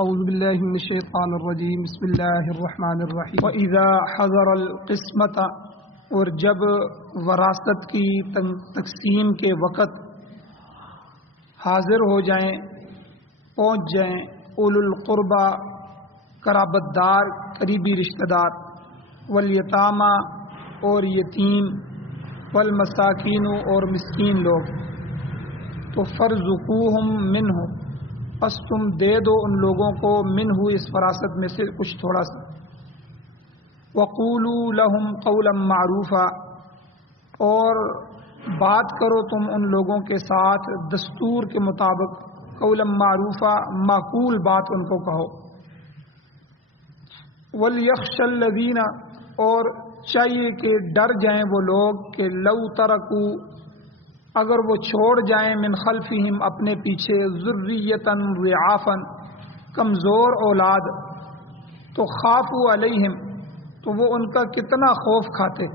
اعوذ باللہ من الشیطان الرجیم بسم اللہ الرحمن الرحیم وَإِذَا حَضَرَ الْقِسْمَةَ، اور جب وراثت کی تقسیم کے وقت حاضر ہو جائیں، پہنچ جائیں، اولو القربہ قرابت دار قریبی رشتہ دار، والیتامى اور یتیم، والمساکین اور مسکین لوگ، تو فارزقوہم منہ، پس تم دے دو ان لوگوں کو منہ اس وراثت میں سے کچھ تھوڑا سا، وقولوا لهم قولا معروفا، اور بات کرو تم ان لوگوں کے ساتھ دستور کے مطابق، قولا معروفا معقول بات ان کو کہو، ولیخشى الذین، اور چاہیے کہ ڈر جائیں وہ لوگ کہ لو ترکو، اگر وہ چھوڑ جائیں من خلفہم اپنے پیچھے ذریۃ ضعافا کمزور اولاد، تو خافوا علیہم، تو وہ ان کا کتنا خوف کھاتے،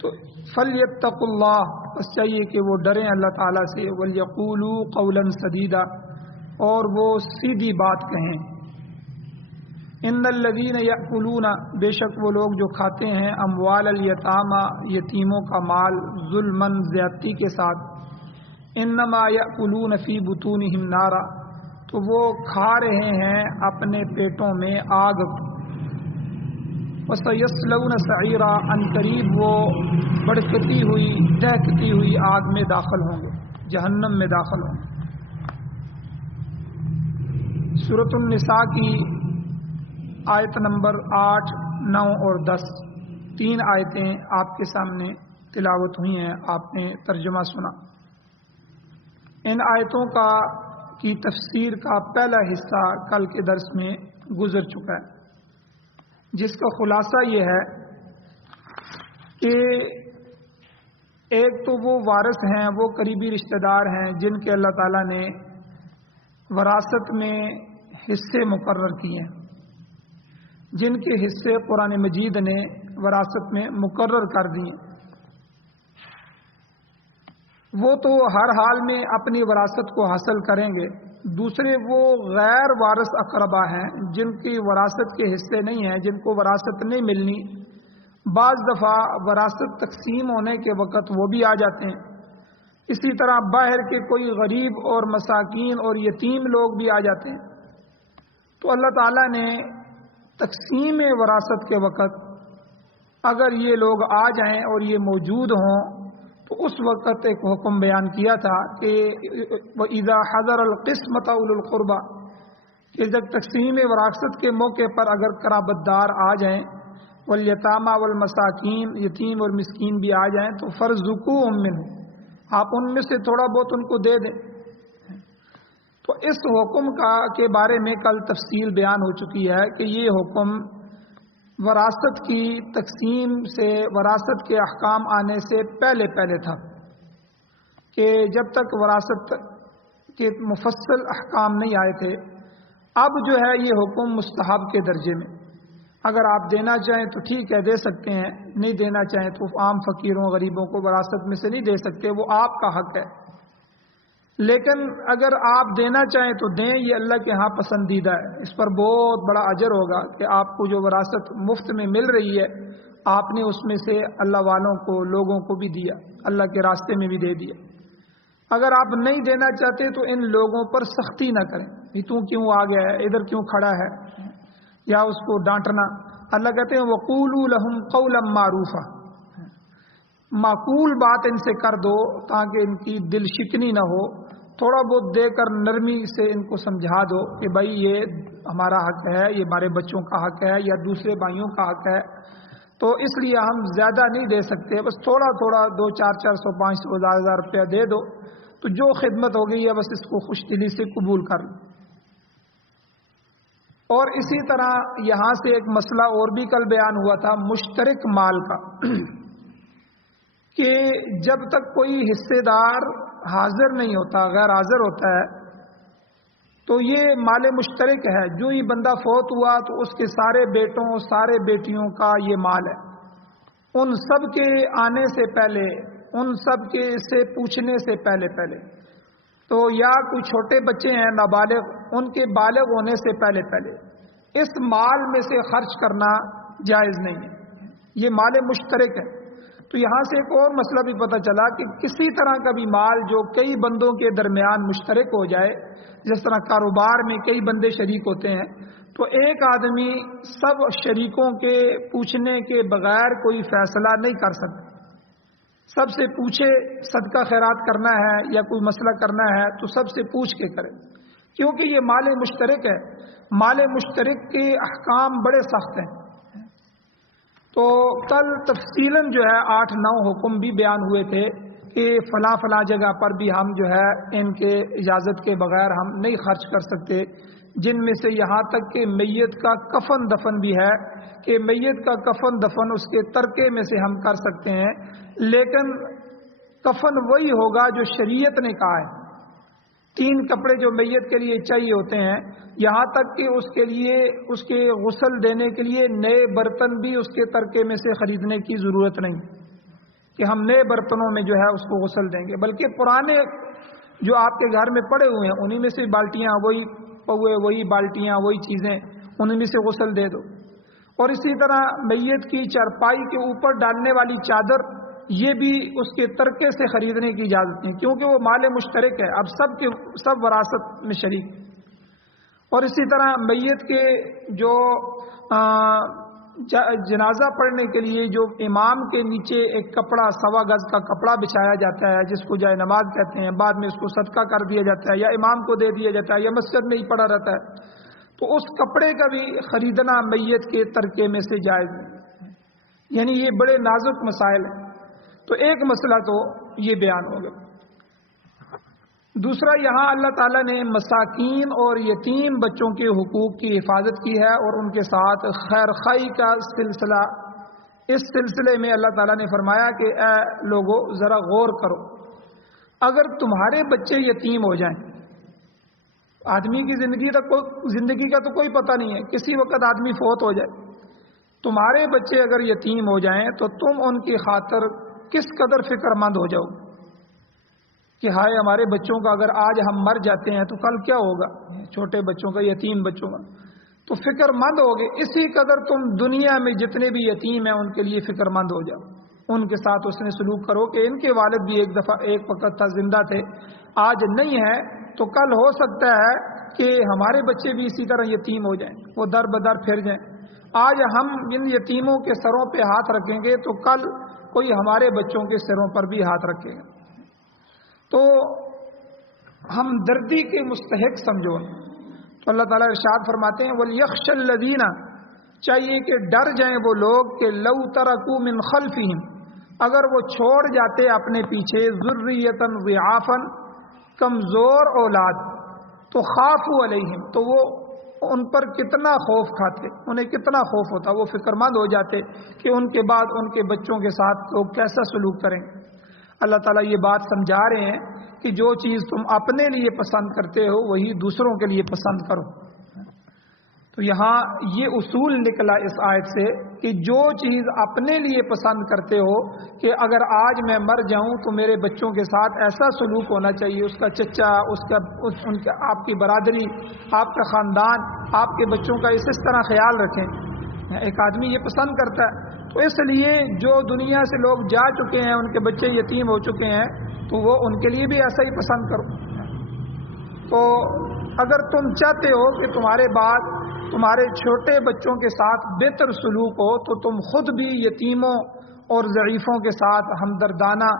تو فلیتقوا اللہ، بس چاہیے کہ وہ ڈریں اللہ تعالیٰ سے، ولیقولوا قولا سدیدا، اور وہ سیدھی بات کہیں، ان الذین یأکلون، بے شک وہ لوگ جو کھاتے ہیں اموال الیتامى، یتیموں کا مال، ظلما زیادتی کے ساتھ، انما یأکلون فی بطونہم نارا، تو وہ کھا رہے ہیں اپنے پیٹوں میں آگ، وسیصلون سعیرا، ان قریب وہ بھڑکتی ہوئی دہکتی ہوئی آگ میں داخل ہوں گے، جہنم میں داخل ہوں گے۔ سورۃ النساء کی آیت نمبر 8، 9 اور 10، 3 آیتیں آپ کے سامنے تلاوت ہوئی ہیں، آپ نے ترجمہ سنا۔ ان آیتوں کی تفسیر کا پہلا حصہ کل کے درس میں گزر چکا ہے، جس کا خلاصہ یہ ہے کہ ایک تو وہ وارث ہیں، وہ قریبی رشتہ دار ہیں جن کے اللہ تعالیٰ نے وراثت میں حصے مقرر کیے ہیں، جن کے حصے قرآن مجید نے وراثت میں مقرر کر دیے، وہ تو ہر حال میں اپنی وراثت کو حاصل کریں گے۔ دوسرے وہ غیر وارث اقربا ہیں جن کی وراثت کے حصے نہیں ہیں، جن کو وراثت نہیں ملنی، بعض دفعہ وراثت تقسیم ہونے کے وقت وہ بھی آ جاتے ہیں۔ اسی طرح باہر کے کوئی غریب اور مساکین اور یتیم لوگ بھی آ جاتے ہیں۔ تو اللہ تعالیٰ نے تقسیم وراثت کے وقت اگر یہ لوگ آ جائیں اور یہ موجود ہوں تو اس وقت ایک حکم بیان کیا تھا کہ وَإِذَا حَضَرَ الْقِسْمَةَ أُولُو الْقُرْبَى، کہ جب تقسیم وراثت کے موقع پر اگر قرابت دار آ جائیں، والیتامى والمساکین، یتیم اور مسکین بھی آ جائیں، تو فارزقوہم منہ، آپ ان میں سے تھوڑا بہت ان کو دے دیں۔ تو اس حکم کے بارے میں کل تفصیل بیان ہو چکی ہے کہ یہ حکم وراثت کی تقسیم سے، وراثت کے احکام آنے سے پہلے تھا، کہ جب تک وراثت کے مفصل احکام نہیں آئے تھے۔ اب جو ہے یہ حکم مستحب کے درجے میں، اگر آپ دینا چاہیں تو ٹھیک ہے دے سکتے ہیں، نہیں دینا چاہیں تو عام فقیروں غریبوں کو وراثت میں سے نہیں دے سکتے، وہ آپ کا حق ہے۔ لیکن اگر آپ دینا چاہیں تو دیں، یہ اللہ کے ہاں پسندیدہ ہے، اس پر بہت بڑا اجر ہوگا کہ آپ کو جو وراثت مفت میں مل رہی ہے، آپ نے اس میں سے اللہ والوں کو، لوگوں کو بھی دیا، اللہ کے راستے میں بھی دے دیا۔ اگر آپ نہیں دینا چاہتے تو ان لوگوں پر سختی نہ کریں، تو کیوں آ گیا ہے، ادھر کیوں کھڑا ہے، یا اس کو ڈانٹنا۔ اللہ کہتے ہیں وَقُولُوا لَهُمْ قَوْلًا مَّعْرُوفًا، معقول بات ان سے کر دو تاکہ ان کی دل شکنی نہ ہو، تھوڑا بہت دے کر نرمی سے ان کو سمجھا دو کہ بھائی یہ ہمارا حق ہے، یہ ہمارے بچوں کا حق ہے یا دوسرے بھائیوں کا حق ہے، تو اس لیے ہم زیادہ نہیں دے سکتے، بس تھوڑا تھوڑا 200، 400، 500، 1000 روپیہ دے دو، تو جو خدمت ہو گئی ہے بس اس کو خوش دلی سے قبول کر لو۔ اور اسی طرح یہاں سے ایک مسئلہ اور بھی کل بیان ہوا تھا مشترک مال کا، کہ جب تک کوئی حصے دار حاضر نہیں ہوتا، غیر حاضر ہوتا ہے، تو یہ مال مشترک ہے۔ جو ہی بندہ فوت ہوا تو اس کے سارے بیٹوں، سارے بیٹیوں کا یہ مال ہے، ان سب کے آنے سے پہلے، ان سب کے سے پوچھنے سے پہلے تو یا کوئی چھوٹے بچے ہیں نابالغ ان کے بالغ ہونے سے پہلے اس مال میں سے خرچ کرنا جائز نہیں ہے، یہ مال مشترک ہے۔ تو یہاں سے ایک اور مسئلہ بھی پتہ چلا کہ کسی طرح کا بھی مال جو کئی بندوں کے درمیان مشترک ہو جائے، جس طرح کاروبار میں کئی بندے شریک ہوتے ہیں، تو ایک آدمی سب شریکوں کے پوچھنے کے بغیر کوئی فیصلہ نہیں کر سکتا، سب سے پوچھے صدقہ خیرات کرنا ہے یا کوئی مسئلہ کرنا ہے تو سب سے پوچھ کے کرے، کیونکہ یہ مال مشترک ہے۔ مال مشترک کے احکام بڑے سخت ہیں۔ تو کل تفصیلاً جو ہے 8-9 حکم بھی بیان ہوئے تھے کہ فلاں فلاں جگہ پر بھی ہم جو ہے ان کے اجازت کے بغیر ہم نہیں خرچ کر سکتے، جن میں سے یہاں تک کہ میت کا کفن دفن بھی ہے کہ میت کا کفن دفن اس کے ترکے میں سے ہم کر سکتے ہیں، لیکن کفن وہی ہوگا جو شریعت نے کہا ہے۔ 3 کپڑے جو میت کے لیے چاہیے ہوتے ہیں، یہاں تک کہ اس کے لیے اس کے غسل دینے کے لیے نئے برتن بھی اس کے ترکے میں سے خریدنے کی ضرورت نہیں کہ ہم نئے برتنوں میں جو ہے اس کو غسل دیں گے، بلکہ پرانے جو آپ کے گھر میں پڑے ہوئے ہیں انہی میں سے بالٹیاں، وہی پوے، وہی بالٹیاں، وہی چیزیں، انہی میں سے غسل دے دو۔ اور اسی طرح میت کی چارپائی کے اوپر ڈالنے والی چادر، یہ بھی اس کے ترکے سے خریدنے کی اجازت نہیں، کیونکہ وہ مال مشترک ہے، اب سب وراثت میں شریک۔ اور اسی طرح میت کے جو جنازہ پڑھنے کے لیے جو امام کے نیچے ایک کپڑا 1.25 گز کا کپڑا بچھایا جاتا ہے، جس کو جائے نماز کہتے ہیں، بعد میں اس کو صدقہ کر دیا جاتا ہے یا امام کو دے دیا جاتا ہے یا مسجد میں ہی پڑا رہتا ہے، تو اس کپڑے کا بھی خریدنا میت کے ترکے میں سے جائز ہے۔ یعنی یہ بڑے نازک مسائل ہیں۔ تو ایک مسئلہ تو یہ بیان ہو گیا۔ دوسرا، یہاں اللہ تعالیٰ نے مساکین اور یتیم بچوں کے حقوق کی حفاظت کی ہے اور ان کے ساتھ خیر خواہی کا سلسلہ، اس سلسلے میں اللہ تعالیٰ نے فرمایا کہ اے لوگو ذرا غور کرو، اگر تمہارے بچے یتیم ہو جائیں، آدمی کی زندگی کا تو کوئی پتہ نہیں ہے، کسی وقت آدمی فوت ہو جائے، تمہارے بچے اگر یتیم ہو جائیں تو تم ان کی خاطر کس قدر فکر مند ہو جاؤ کہ ہائے ہمارے بچوں کا اگر آج ہم مر جاتے ہیں تو کل کیا ہوگا، چھوٹے بچوں کا، یتیم بچوں کا، تو فکر مند ہوگے۔ اسی قدر تم دنیا میں جتنے بھی یتیم ہیں ان کے لیے فکر مند ہو جاؤ، ان کے ساتھ اس نے سلوک کرو کہ ان کے والد بھی ایک وقت تھا زندہ تھے، آج نہیں ہے، تو کل ہو سکتا ہے کہ ہمارے بچے بھی اسی طرح یتیم ہو جائیں، وہ در بدر پھر جائیں۔ آج ہم ان یتیموں کے سروں پہ ہاتھ رکھیں گے تو کل کوئی ہمارے بچوں کے سروں پر بھی ہاتھ رکھے گا، تو ہم دردی کے مستحق سمجھو۔ تو اللہ تعالیٰ ارشاد فرماتے ہیں وَلْيَخْشَ الَّذِينَ، چاہیے کہ ڈر جائیں وہ لوگ کہ لَوْ تَرَكُوا مِنْ خَلْفِهِمْ، اگر وہ چھوڑ جاتے اپنے پیچھے ذُرِّيَّةً ضِعَافًا، کمزور اولاد، تو خافوا علیہم، تو وہ ان پر کتنا خوف کھاتے، انہیں کتنا خوف ہوتا، وہ فکر مند ہو جاتے کہ ان کے بعد ان کے بچوں کے ساتھ لوگ کیسا سلوک کریں۔ اللہ تعالیٰ یہ بات سمجھا رہے ہیں کہ جو چیز تم اپنے لیے پسند کرتے ہو وہی دوسروں کے لیے پسند کرو۔ تو یہاں یہ اصول نکلا اس آیت سے کہ جو چیز اپنے لیے پسند کرتے ہو کہ اگر آج میں مر جاؤں تو میرے بچوں کے ساتھ ایسا سلوک ہونا چاہیے، اس کا چچا، آپ کی برادری، آپ کا خاندان، آپ کے بچوں کا اس طرح خیال رکھیں۔ ایک آدمی یہ پسند کرتا ہے، تو اس لیے جو دنیا سے لوگ جا چکے ہیں، ان کے بچے یتیم ہو چکے ہیں، تو وہ ان کے لیے بھی ایسا ہی پسند کرو۔ تو اگر تم چاہتے ہو کہ تمہارے بعد تمہارے چھوٹے بچوں کے ساتھ بہتر سلوک ہو تو تم خود بھی یتیموں اور ضعیفوں کے ساتھ ہمدردانہ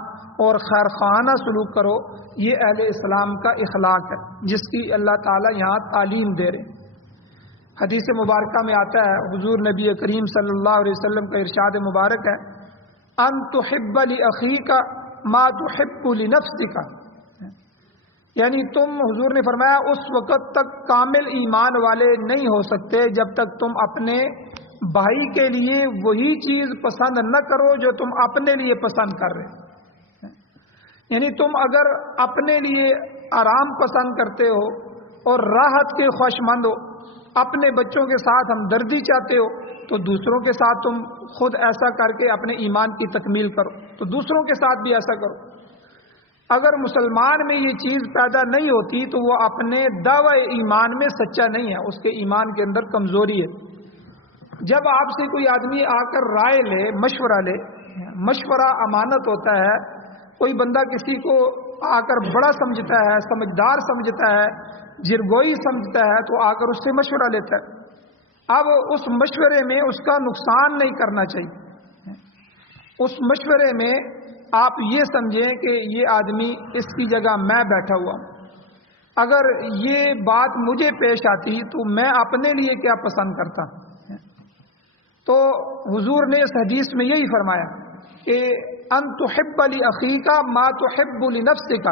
اور خیر خواہانہ سلوک کرو۔ یہ اہل اسلام کا اخلاق ہے جس کی اللہ تعالیٰ یہاں تعلیم دے رہے ہیں۔ حدیث مبارکہ میں آتا ہے، حضور نبی کریم صلی اللہ علیہ وسلم کا ارشاد مبارک ہے، ان تحب لاخیک ما تحب لنفسک، یعنی تم، حضور نے فرمایا، اس وقت تک کامل ایمان والے نہیں ہو سکتے جب تک تم اپنے بھائی کے لیے وہی چیز پسند نہ کرو جو تم اپنے لیے پسند کر رہے۔ یعنی تم اگر اپنے لیے آرام پسند کرتے ہو اور راحت کے خواہش مند ہو، اپنے بچوں کے ساتھ ہمدردی چاہتے ہو، تو دوسروں کے ساتھ تم خود ایسا کر کے اپنے ایمان کی تکمیل کرو، تو دوسروں کے ساتھ بھی ایسا کرو۔ اگر مسلمان میں یہ چیز پیدا نہیں ہوتی تو وہ اپنے دعوی ایمان میں سچا نہیں ہے، اس کے ایمان کے اندر کمزوری ہے۔ جب آپ سے کوئی آدمی آ کر رائے لے، مشورہ لے، مشورہ امانت ہوتا ہے، کوئی بندہ کسی کو آ کر بڑا سمجھتا ہے، سمجھدار سمجھتا ہے، جرگوئی سمجھتا ہے تو آ کر اس سے مشورہ لیتا ہے۔ اب اس مشورے میں اس کا نقصان نہیں کرنا چاہیے، اس مشورے میں آپ یہ سمجھیں کہ یہ آدمی، اس کی جگہ میں بیٹھا ہوا ہوں، اگر یہ بات مجھے پیش آتی تو میں اپنے لیے کیا پسند کرتا۔ تو حضور نے اس حدیث میں یہی فرمایا کہ ان تحب لاخیک ما تحب لنفسک،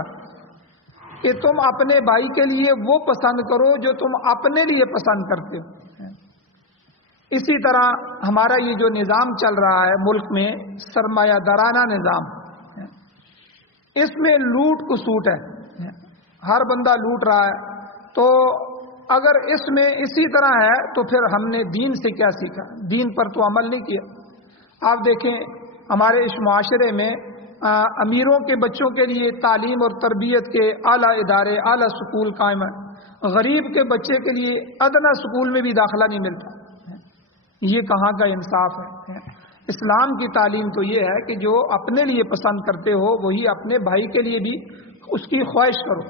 کہ تم اپنے بھائی کے لیے وہ پسند کرو جو تم اپنے لیے پسند کرتے ہو۔ اسی طرح ہمارا یہ جو نظام چل رہا ہے ملک میں، سرمایہ دارانہ نظام، اس میں لوٹ کسوٹ ہے، ہر بندہ لوٹ رہا ہے۔ تو اگر اس میں اسی طرح ہے تو پھر ہم نے دین سے کیا سیکھا؟ دین پر تو عمل نہیں کیا۔ آپ دیکھیں ہمارے اس معاشرے میں امیروں کے بچوں کے لیے تعلیم اور تربیت کے اعلیٰ ادارے، اعلیٰ سکول قائم ہیں، غریب کے بچے کے لیے ادنیٰ سکول میں بھی داخلہ نہیں ملتا۔ یہ کہاں کا انصاف ہے؟ اسلام کی تعلیم تو یہ ہے کہ جو اپنے لیے پسند کرتے ہو وہی اپنے بھائی کے لیے بھی اس کی خواہش کرو۔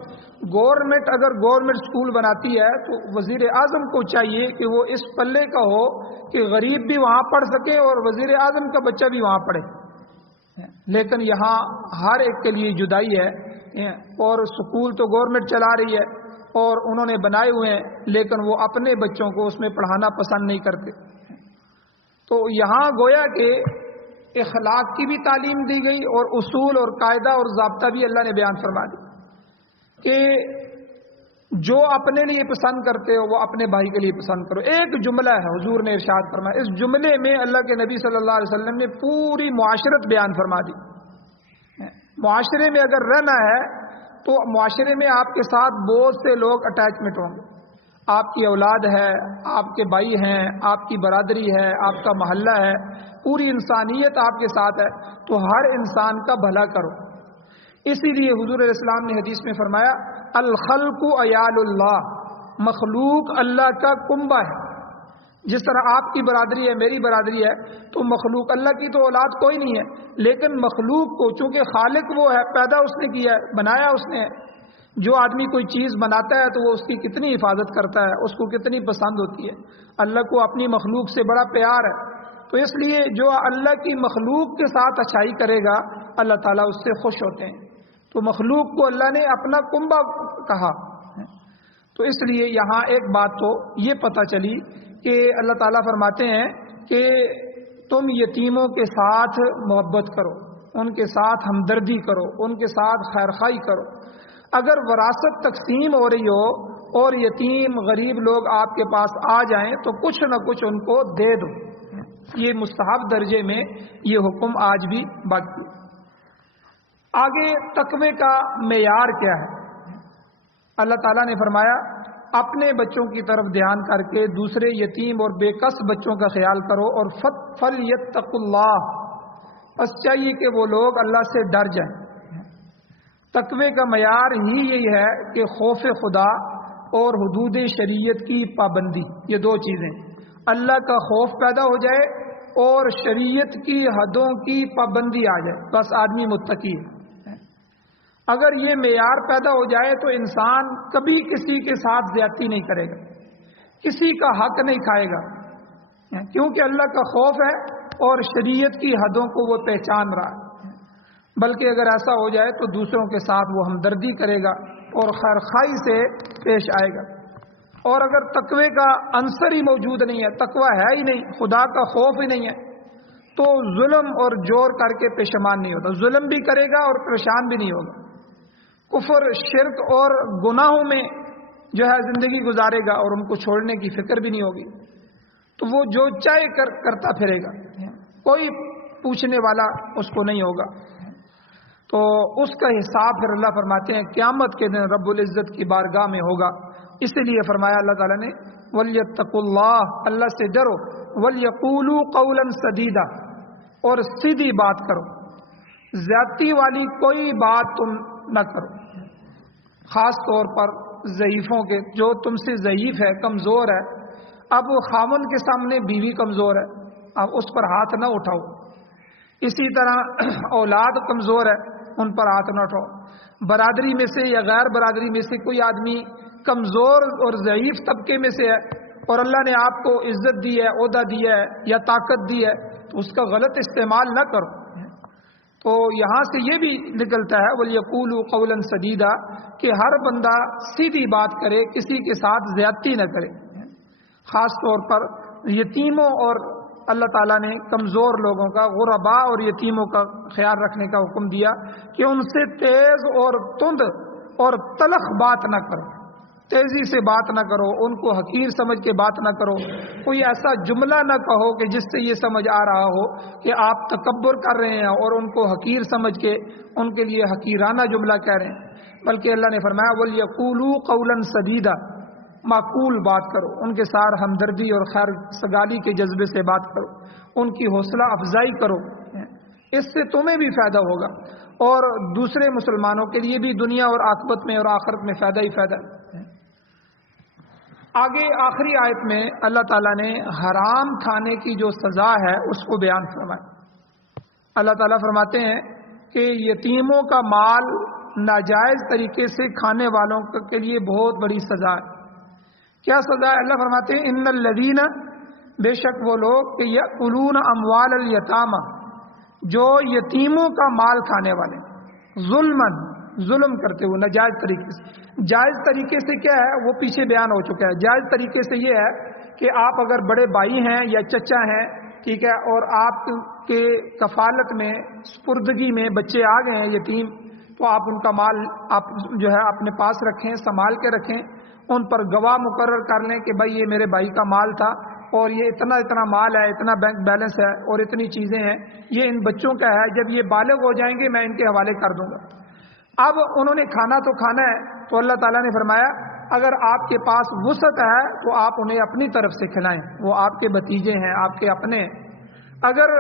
گورنمنٹ اگر گورنمنٹ سکول بناتی ہے تو وزیر اعظم کو چاہیے کہ وہ اس پلے کا ہو کہ غریب بھی وہاں پڑھ سکے اور وزیر اعظم کا بچہ بھی وہاں پڑھے، لیکن یہاں ہر ایک کے لیے جدائی ہے، اور سکول تو گورنمنٹ چلا رہی ہے اور انہوں نے بنائے ہوئے ہیں، لیکن وہ اپنے بچوں کو اس میں پڑھانا پسند نہیں کرتے۔ تو یہاں گویا کہ اخلاق کی بھی تعلیم دی گئی اور اصول اور قاعدہ اور ضابطہ بھی اللہ نے بیان فرما دی کہ جو اپنے لیے پسند کرتے ہو وہ اپنے بھائی کے لیے پسند کرو۔ ایک جملہ ہے حضور نے ارشاد فرمایا، اس جملے میں اللہ کے نبی صلی اللہ علیہ وسلم نے پوری معاشرت بیان فرما دی۔ معاشرے میں اگر رہنا ہے تو معاشرے میں آپ کے ساتھ بہت سے لوگ اٹیچمنٹ ہوں گے، آپ کی اولاد ہے، آپ کے بھائی ہیں، آپ کی برادری ہے، آپ کا محلہ ہے، پوری انسانیت آپ کے ساتھ ہے، تو ہر انسان کا بھلا کرو۔ اسی لیے حضور علیہ السلام نے حدیث میں فرمایا الخلق عیال اللہ، مخلوق اللہ کا کنبہ ہے۔ جس طرح آپ کی برادری ہے، میری برادری ہے، تو مخلوق، اللہ کی تو اولاد کوئی نہیں ہے، لیکن مخلوق کو چونکہ خالق وہ ہے، پیدا اس نے کیا ہے، بنایا اس نے۔ جو آدمی کوئی چیز بناتا ہے تو وہ اس کی کتنی حفاظت کرتا ہے، اس کو کتنی پسند ہوتی ہے۔ اللہ کو اپنی مخلوق سے بڑا پیار ہے، تو اس لیے جو اللہ کی مخلوق کے ساتھ اچھائی کرے گا اللہ تعالیٰ اس سے خوش ہوتے ہیں۔ تو مخلوق کو اللہ نے اپنا کنبہ کہا، تو اس لیے یہاں ایک بات تو یہ پتہ چلی کہ اللہ تعالیٰ فرماتے ہیں کہ تم یتیموں کے ساتھ محبت کرو، ان کے ساتھ ہمدردی کرو، ان کے ساتھ خیرخواہی کرو۔ اگر وراثت تقسیم ہو رہی ہو اور یتیم غریب لوگ آپ کے پاس آ جائیں تو کچھ نہ کچھ ان کو دے دو، یہ مستحب درجے میں یہ حکم آج بھی باقی۔ آگے تقوی کا معیار کیا ہے؟ اللہ تعالیٰ نے فرمایا اپنے بچوں کی طرف دھیان کر کے دوسرے یتیم اور بے کس بچوں کا خیال کرو، اور فَلْيَتَّقُوا اللَّهَ، بس چاہیے کہ وہ لوگ اللہ سے ڈر جائیں۔ تقوی کا معیار ہی یہی ہے کہ خوف خدا اور حدود شریعت کی پابندی، یہ دو چیزیں، اللہ کا خوف پیدا ہو جائے اور شریعت کی حدوں کی پابندی آ جائے، بس آدمی متقی ہے۔ اگر یہ معیار پیدا ہو جائے تو انسان کبھی کسی کے ساتھ زیادتی نہیں کرے گا، کسی کا حق نہیں کھائے گا، کیونکہ اللہ کا خوف ہے اور شریعت کی حدوں کو وہ پہچان رہا ہے۔ بلکہ اگر ایسا ہو جائے تو دوسروں کے ساتھ وہ ہمدردی کرے گا اور خیرخواہی سے پیش آئے گا۔ اور اگر تقوی کا عنصر ہی موجود نہیں ہے، تقوی ہے ہی نہیں، خدا کا خوف ہی نہیں ہے، تو ظلم اور جور کر کے پیشمان نہیں ہوتا، ظلم بھی کرے گا اور پریشان بھی نہیں ہوگا، کفر، شرک اور گناہوں میں جو ہے زندگی گزارے گا اور ان کو چھوڑنے کی فکر بھی نہیں ہوگی، تو وہ جو چاہے کرتا پھرے گا، کوئی پوچھنے والا اس کو نہیں ہوگا۔ تو اس کا حساب پھر اللہ فرماتے ہیں قیامت کے دن رب العزت کی بارگاہ میں ہوگا۔ اسی لیے فرمایا اللہ تعالیٰ نے وَلْيَتَّقُوا اللَّهَ، اللہ سے ڈرو، وَلْيَقُولُوا قَوْلًا سَدِيدًا، اور سیدھی بات کرو، زیادتی والی کوئی بات تم نہ کرو، خاص طور پر ضعیفوں کے. جو تم سے ضعیف ہے، کمزور ہے، اب خاوند کے سامنے بیوی کمزور ہے، اب اس پر ہاتھ نہ اٹھاؤ. اسی طرح اولاد کمزور ہے، ان پر ہاتھ نہ اٹھاؤ. برادری میں سے یا غیر برادری میں سے کوئی آدمی کمزور اور ضعیف طبقے میں سے ہے اور اللہ نے آپ کو عزت دی ہے، عہدہ دیا ہے یا طاقت دی ہے، تو اس کا غلط استعمال نہ کرو. تو یہاں سے یہ بھی نکلتا ہے وَلْيَقُولُوا قَوْلًا سَدِيدًا کہ ہر بندہ سیدھی بات کرے، کسی کے ساتھ زیادتی نہ کرے. خاص طور پر یتیموں اور اللہ تعالیٰ نے کمزور لوگوں کا، غرباء اور یتیموں کا خیال رکھنے کا حکم دیا کہ ان سے تیز اور تند اور تلخ بات نہ کرو، تیزی سے بات نہ کرو، ان کو حقیر سمجھ کے بات نہ کرو. کوئی ایسا جملہ نہ کہو کہ جس سے یہ سمجھ آ رہا ہو کہ آپ تکبر کر رہے ہیں اور ان کو حقیر سمجھ کے ان کے لیے حقیرانہ جملہ کہہ رہے ہیں. بلکہ اللہ نے فرمایا وَلْيَقُولُوا قَوْلًا سَدِيدًا، معقول بات کرو، ان کے ساتھ ہمدردی اور خیر سگالی کے جذبے سے بات کرو، ان کی حوصلہ افزائی کرو. اس سے تمہیں بھی فائدہ ہوگا اور دوسرے مسلمانوں کے لیے بھی دنیا اور عاقبت میں اور آخرت میں فائدہ ہی فائدہ. آگے آخری آیت میں اللہ تعالیٰ نے حرام کھانے کی جو سزا ہے اس کو بیان فرمایا. اللہ تعالیٰ فرماتے ہیں کہ یتیموں کا مال ناجائز طریقے سے کھانے والوں کے لیے بہت بڑی سزا ہے. کیا سزا ہے؟ اللہ فرماتے ہیں ان الذین، بے شک وہ لوگ کہ یأکلون اموال الیتامى، جو یتیموں کا مال کھانے والے، ظلماً، ظلم کرتے ہوئے، ناجائز طریقے سے. جائز طریقے سے کیا ہے وہ پیچھے بیان ہو چکا ہے. جائز طریقے سے یہ ہے کہ آپ اگر بڑے بھائی ہیں یا چچا ہیں، ٹھیک ہے، اور آپ کے کفالت میں، سپردگی میں بچے آ گئے ہیں یتیم، تو آپ ان کا مال آپ جو ہے اپنے پاس رکھیں، سنبھال کے رکھیں، ان پر گواہ مقرر کر لیں کہ بھائی یہ میرے بھائی کا مال تھا اور یہ اتنا اتنا مال ہے، اتنا بینک بیلنس ہے اور اتنی چیزیں ہیں، یہ ان بچوں کا ہے، جب یہ بالغ ہو جائیں گے میں ان کے حوالے کر دوں گا. اب انہوں نے کھانا تو کھانا ہے، تو اللہ تعالیٰ نے فرمایا اگر آپ کے پاس وسعت ہے تو آپ انہیں اپنی طرف سے کھلائیں، وہ آپ کے بھتیجے ہیں، آپ کے اپنے. اگر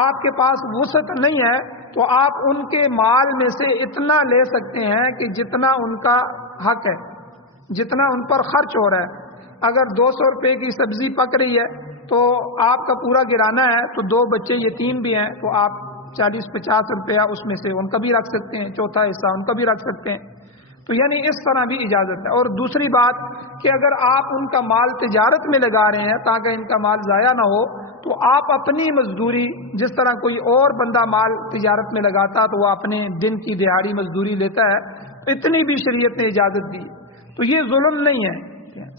آپ کے پاس وسعت نہیں ہے تو آپ ان کے مال میں سے اتنا لے سکتے ہیں کہ جتنا ان کا حق ہے، جتنا ان پر خرچ ہو رہا ہے. اگر 200 روپے کی سبزی پک رہی ہے تو آپ کا پورا گرانا ہے، تو 2 بچے یتیم بھی ہیں تو آپ 40-50 روپیہ اس میں سے ان کا بھی رکھ سکتے ہیں، چوتھا حصہ ان کا بھی رکھ سکتے ہیں. تو یعنی اس طرح بھی اجازت ہے. اور دوسری بات کہ اگر آپ ان کا مال تجارت میں لگا رہے ہیں تاکہ ان کا مال ضائع نہ ہو، تو آپ اپنی مزدوری، جس طرح کوئی اور بندہ مال تجارت میں لگاتا تو وہ اپنے دن کی دہاڑی مزدوری لیتا ہے، اتنی بھی شریعت نے اجازت دی. تو یہ ظلم نہیں ہے.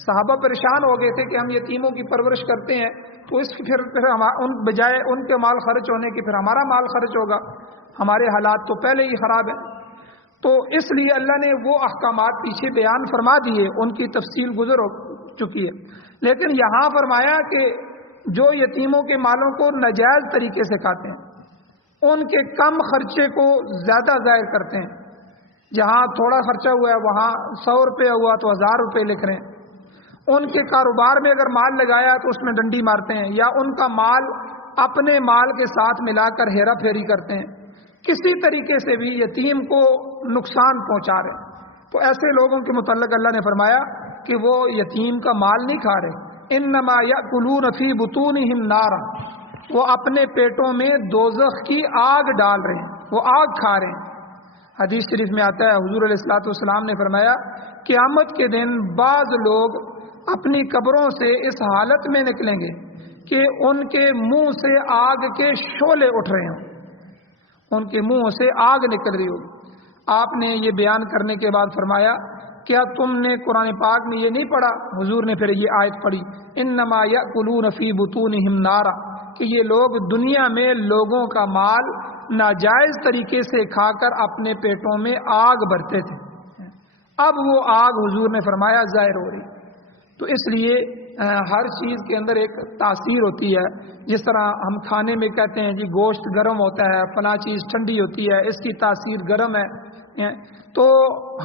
صحابہ پریشان ہو گئے تھے کہ ہم یتیموں کی پرورش کرتے ہیں تو اس پھر ان بجائے ان کے مال خرچ ہونے کے پھر ہمارا مال خرچ ہوگا، ہمارے حالات تو پہلے ہی خراب ہیں. تو اس لیے اللہ نے وہ احکامات پیچھے بیان فرما دیے، ان کی تفصیل گزر ہو چکی ہے. لیکن یہاں فرمایا کہ جو یتیموں کے مالوں کو ناجائز طریقے سے کھاتے ہیں، ان کے کم خرچے کو زیادہ ظاہر کرتے ہیں. جہاں تھوڑا خرچہ ہوا ہے وہاں 100 روپے ہوا تو 1000 روپے لکھ رہے ہیں. ان کے کاروبار میں اگر مال لگایا تو اس میں ڈنڈی مارتے ہیں، یا ان کا مال اپنے مال کے ساتھ ملا کر ہیرا پھیری کرتے ہیں، کسی طریقے سے بھی یتیم کو نقصان پہنچا رہے ہیں. تو ایسے لوگوں کے متعلق اللہ نے فرمایا کہ وہ یتیم کا مال نہیں کھا رہے. انما یأکلون فی بطونہم نارا، وہ اپنے پیٹوں میں دوزخ کی آگ ڈال رہے ہیں، وہ آگ کھا رہے ہیں. حدیث شریف میں آتا ہے حضور علیہ الصلوۃ والسلام نے فرمایا قیامت کے دن بعض لوگ اپنی قبروں سے اس حالت میں نکلیں گے کہ ان کے منہ سے آگ کے شعلے اٹھ رہے ہوں، ان کے منہ سے آگ نکل رہی ہوگی. آپ نے یہ بیان کرنے کے بعد فرمایا کیا تم نے قرآن پاک میں یہ نہیں پڑھا؟ حضور نے پھر یہ آیت پڑھی انما یأکلون فی بطونہم نارا، کہ یہ لوگ دنیا میں لوگوں کا مال ناجائز طریقے سے کھا کر اپنے پیٹوں میں آگ بھرتے تھے. اب وہ آگ حضور نے فرمایا ظاہر ہو رہی. تو اس لیے ہر چیز کے اندر ایک تاثیر ہوتی ہے. جس طرح ہم کھانے میں کہتے ہیں جی گوشت گرم ہوتا ہے، فلاں چیز ٹھنڈی ہوتی ہے، اس کی تاثیر گرم ہے، تو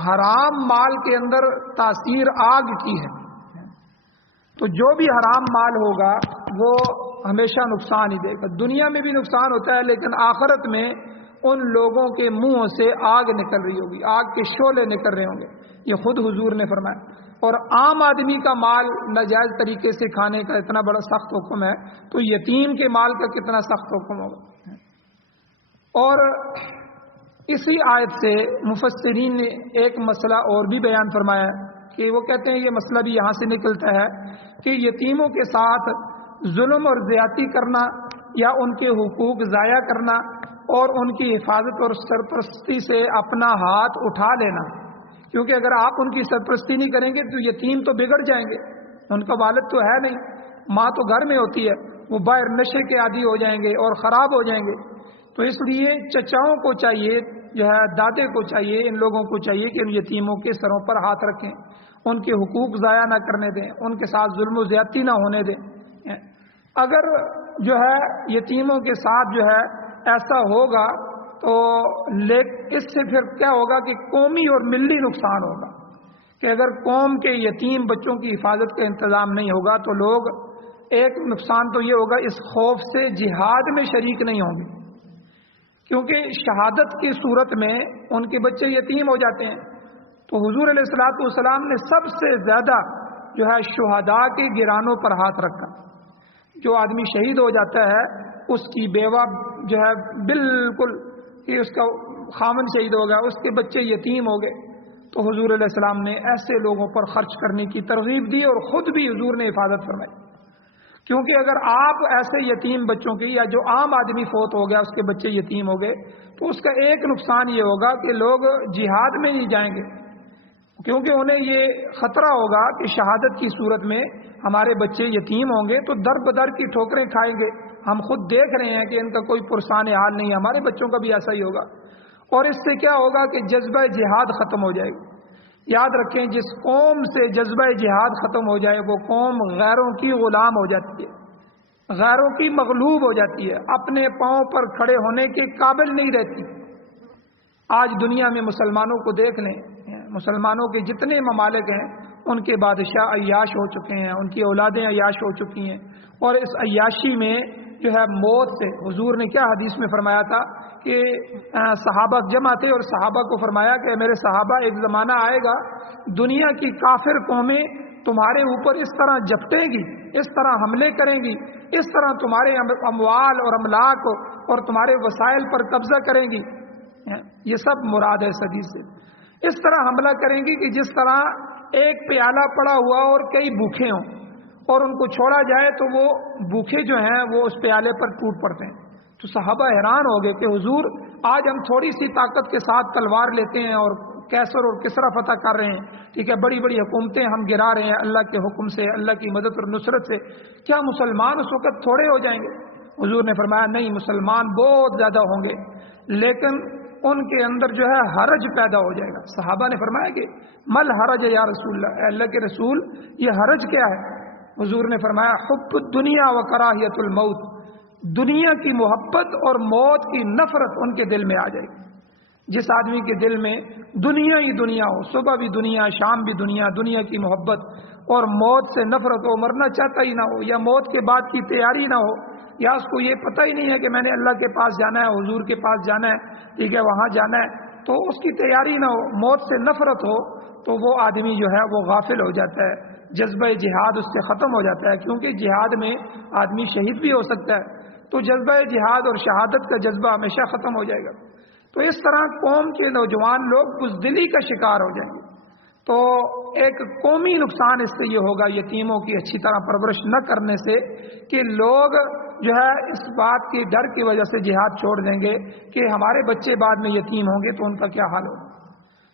حرام مال کے اندر تاثیر آگ کی ہے. تو جو بھی حرام مال ہوگا وہ ہمیشہ نقصان ہی دے گا. دنیا میں بھی نقصان ہوتا ہے لیکن آخرت میں ان لوگوں کے منہوں سے آگ نکل رہی ہوگی، آگ کے شعلے نکل رہے ہوں گے. یہ خود حضور نے فرمایا. اور عام آدمی کا مال ناجائز طریقے سے کھانے کا اتنا بڑا سخت حکم ہے تو یتیم کے مال کا کتنا سخت حکم ہوگا. اور اسی آیت سے مفسرین نے ایک مسئلہ اور بھی بیان فرمایا کہ وہ کہتے ہیں یہ مسئلہ بھی یہاں سے نکلتا ہے کہ یتیموں کے ساتھ ظلم اور زیادتی کرنا یا ان کے حقوق ضائع کرنا اور ان کی حفاظت اور سرپرستی سے اپنا ہاتھ اٹھا لینا، کیونکہ اگر آپ ان کی سرپرستی نہیں کریں گے تو یتیم تو بگڑ جائیں گے، ان کا والد تو ہے نہیں، ماں تو گھر میں ہوتی ہے، وہ باہر نشے کے عادی ہو جائیں گے اور خراب ہو جائیں گے. تو اس لیے چچاؤں کو چاہیے، جو ہے دادے کو چاہیے، ان لوگوں کو چاہیے کہ ان یتیموں کے سروں پر ہاتھ رکھیں، ان کے حقوق ضائع نہ کرنے دیں، ان کے ساتھ ظلم و زیادتی نہ ہونے دیں. اگر جو ہے یتیموں کے ساتھ جو ہے ایسا ہوگا تو اس سے پھر کیا ہوگا کہ قومی اور ملی نقصان ہوگا کہ اگر قوم کے یتیم بچوں کی حفاظت کا انتظام نہیں ہوگا تو لوگ، ایک نقصان تو یہ ہوگا اس خوف سے جہاد میں شریک نہیں ہوں گے، کیونکہ شہادت کی صورت میں ان کے بچے یتیم ہو جاتے ہیں. تو حضور علیہ الصلوۃ والسلام نے سب سے زیادہ جو ہے شہداء کے گرانوں پر ہاتھ رکھا. جو آدمی شہید ہو جاتا ہے اس کی بیوہ جو ہے بالکل کہ اس کا خامن شہید ہو گیا، اس کے بچے یتیم ہو گئے، تو حضور علیہ السلام نے ایسے لوگوں پر خرچ کرنے کی ترغیب دی اور خود بھی حضور نے حفاظت فرمائی. کیونکہ اگر آپ ایسے یتیم بچوں کی، یا جو عام آدمی فوت ہو گیا اس کے بچے یتیم ہو گئے، تو اس کا ایک نقصان یہ ہوگا کہ لوگ جہاد میں نہیں جائیں گے، کیونکہ انہیں یہ خطرہ ہوگا کہ شہادت کی صورت میں ہمارے بچے یتیم ہوں گے تو در بدر کی ٹھوکریں کھائیں گے. ہم خود دیکھ رہے ہیں کہ ان کا کوئی پرسان حال نہیں ہے، ہمارے بچوں کا بھی ایسا ہی ہوگا. اور اس سے کیا ہوگا کہ جذبہ جہاد ختم ہو جائے گا. یاد رکھیں، جس قوم سے جذبہ جہاد ختم ہو جائے وہ قوم غیروں کی غلام ہو جاتی ہے، غیروں کی مغلوب ہو جاتی ہے، اپنے پاؤں پر کھڑے ہونے کے قابل نہیں رہتی. آج دنیا میں مسلمانوں کو دیکھ لیں، مسلمانوں کے جتنے ممالک ہیں ان کے بادشاہ عیاش ہو چکے ہیں، ان کی اولادیں عیاش ہو چکی ہیں، اور اس عیاشی میں جو ہے موت سے، حضور نے کیا حدیث میں فرمایا تھا کہ صحابہ جمع تھے اور صحابہ کو فرمایا کہ میرے صحابہ، ایک زمانہ آئے گا دنیا کی کافر قومیں تمہارے اوپر اس طرح جھپٹیں گی، اس طرح حملے کریں گی، اس طرح تمہارے اموال اور املاک اور تمہارے وسائل پر قبضہ کریں گی. یہ سب مراد ہے اس حدیث سے. اس طرح حملہ کریں گی کہ جس طرح ایک پیالہ پڑا ہوا اور کئی بھوکے ہوں اور ان کو چھوڑا جائے تو وہ بھوکے جو ہیں وہ اس پیالے پر ٹوٹ پڑتے ہیں. تو صحابہ حیران ہو گئے کہ حضور، آج ہم تھوڑی سی طاقت کے ساتھ تلوار لیتے ہیں اور کیسر اور کسرا فتح کر رہے ہیں، ٹھیک ہے، بڑی بڑی حکومتیں ہم گرا رہے ہیں اللہ کے حکم سے، اللہ کی مدد اور نصرت سے، کیا مسلمان اس وقت تھوڑے ہو جائیں گے؟ حضور نے فرمایا نہیں، مسلمان بہت زیادہ ہوں گے، لیکن ان کے اندر جو ہے حرج پیدا ہو جائے گا. صحابہ نے فرمایا کہ مل حرج یا رسول اللہ، اے اللہ کے رسول یہ حرج کیا ہے؟ حضور نے فرمایا حب الدنیا و کراہیت الموت، دنیا کی محبت اور موت کی نفرت ان کے دل میں آ جائے گی. جس آدمی کے دل میں دنیا ہی دنیا ہو، صبح بھی دنیا شام بھی دنیا، دنیا کی محبت اور موت سے نفرت ہو، مرنا چاہتا ہی نہ ہو، یا موت کے بعد کی تیاری نہ ہو، یا اس کو یہ پتہ ہی نہیں ہے کہ میں نے اللہ کے پاس جانا ہے، حضور کے پاس جانا ہے، ٹھیک ہے، وہاں جانا ہے، تو اس کی تیاری نہ ہو، موت سے نفرت ہو، تو وہ آدمی جو ہے وہ غافل ہو جاتا ہے، جذبہ جہاد اس سے ختم ہو جاتا ہے، کیونکہ جہاد میں آدمی شہید بھی ہو سکتا ہے. تو جذبہ جہاد اور شہادت کا جذبہ ہمیشہ ختم ہو جائے گا. تو اس طرح قوم کے نوجوان لوگ بزدلی کا شکار ہو جائیں گے. تو ایک قومی نقصان اس سے یہ ہوگا یتیموں کی اچھی طرح پرورش نہ کرنے سے کہ لوگ جو ہے اس بات کے ڈر کی وجہ سے جہاد چھوڑ دیں گے کہ ہمارے بچے بعد میں یتیم ہوں گے تو ان کا کیا حال ہوگا.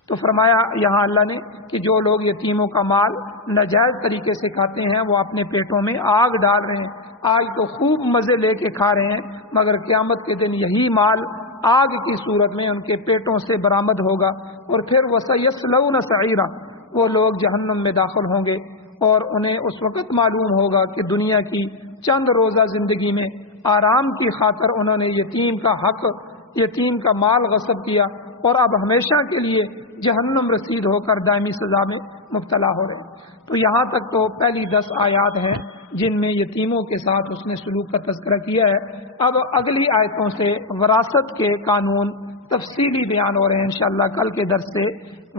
تو فرمایا یہاں اللہ نے کہ جو لوگ یتیموں کا مال ناجائز طریقے سے کھاتے ہیں وہ اپنے پیٹوں میں آگ ڈال رہے ہیں. آج تو خوب مزے لے کے کھا رہے ہیں، مگر قیامت کے دن یہی مال آگ کی صورت میں ان کے پیٹوں سے برآمد ہوگا، اور پھر وَسَيَصْلَوْنَ سَعِيرًا، وہ لوگ جہنم میں داخل ہوں گے. اور انہیں اس وقت معلوم ہوگا کہ دنیا کی چند روزہ زندگی میں آرام کی خاطر انہوں نے یتیم کا حق، یتیم کا مال غصب کیا، اور اب ہمیشہ کے لیے جہنم رسید ہو کر دائمی سزا میں مبتلا ہو رہے ہیں. تو یہاں تک تو پہلی 10 آیات ہیں جن میں یتیموں کے ساتھ اس نے سلوک کا تذکرہ کیا ہے. اب اگلی آیتوں سے وراثت کے قانون تفصیلی بیان ہو رہے ہیں انشاءاللہ. کل کے درس سے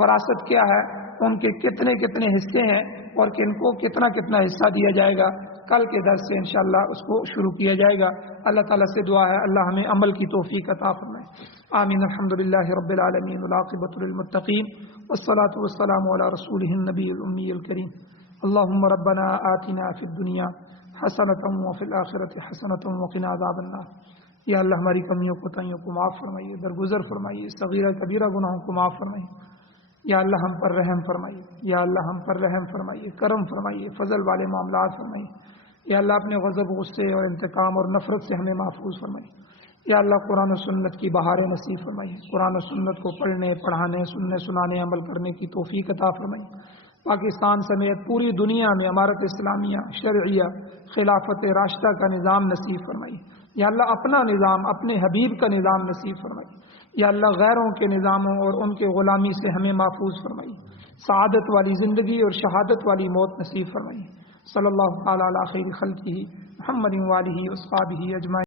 وراثت کیا ہے، ان کے کتنے کتنے حصے ہیں اور کن کو کتنا کتنا حصہ دیا جائے گا، کل کے درس سے انشاءاللہ اس کو شروع کیا جائے گا. اللہ تعالیٰ سے دعا ہے اللہ ہمیں عمل کی توفیق عطا فرمائے. آمین. الحمدللہ رب العالمین والعاقبۃ للمتقین والصلاة والسلام علی رسولہ النبی الامی الکریم. اللهم ربنا آتنا فی الدنیا حسنۃ وفی الآخرۃ حسنۃ وقنا عذاب النار. یا اللہ ہماری کمیوں کوتاہیوں کو معاف فرمائیے، درگزر فرمائیے، صغیرہ کبیرہ گناہوں کو معاف فرمائیے. یا اللہ ہم پر رحم فرمائیے، یا اللہ ہم پر رحم فرمائیے، کرم فرمائیے، فضل والے معاملات فرمائیے. یا اللہ اپنے غضب، غصے اور انتقام اور نفرت سے ہمیں محفوظ فرمائیے. یا اللہ قرآن و سنت کی بہاریں نصیب فرمائیے. قرآن و سنت کو پڑھنے، پڑھانے، سننے، سنانے، عمل کرنے کی توفیق عطا فرمائیے. پاکستان سمیت پوری دنیا میں امارت اسلامیہ، شرعیہ، خلافت راشدہ کا نظام نصیب فرمائیے. یا اللہ اپنا نظام، اپنے حبیب کا نظام نصیب فرمائیے. یا اللہ غیروں کے نظاموں اور ان کے غلامی سے ہمیں محفوظ فرمائیے. سعادت والی زندگی اور شہادت والی موت نصیب فرمائیے. صلی اللہ تعالی علی خیر خلقہ محمد و آلہ و اصحابہ اجمعین.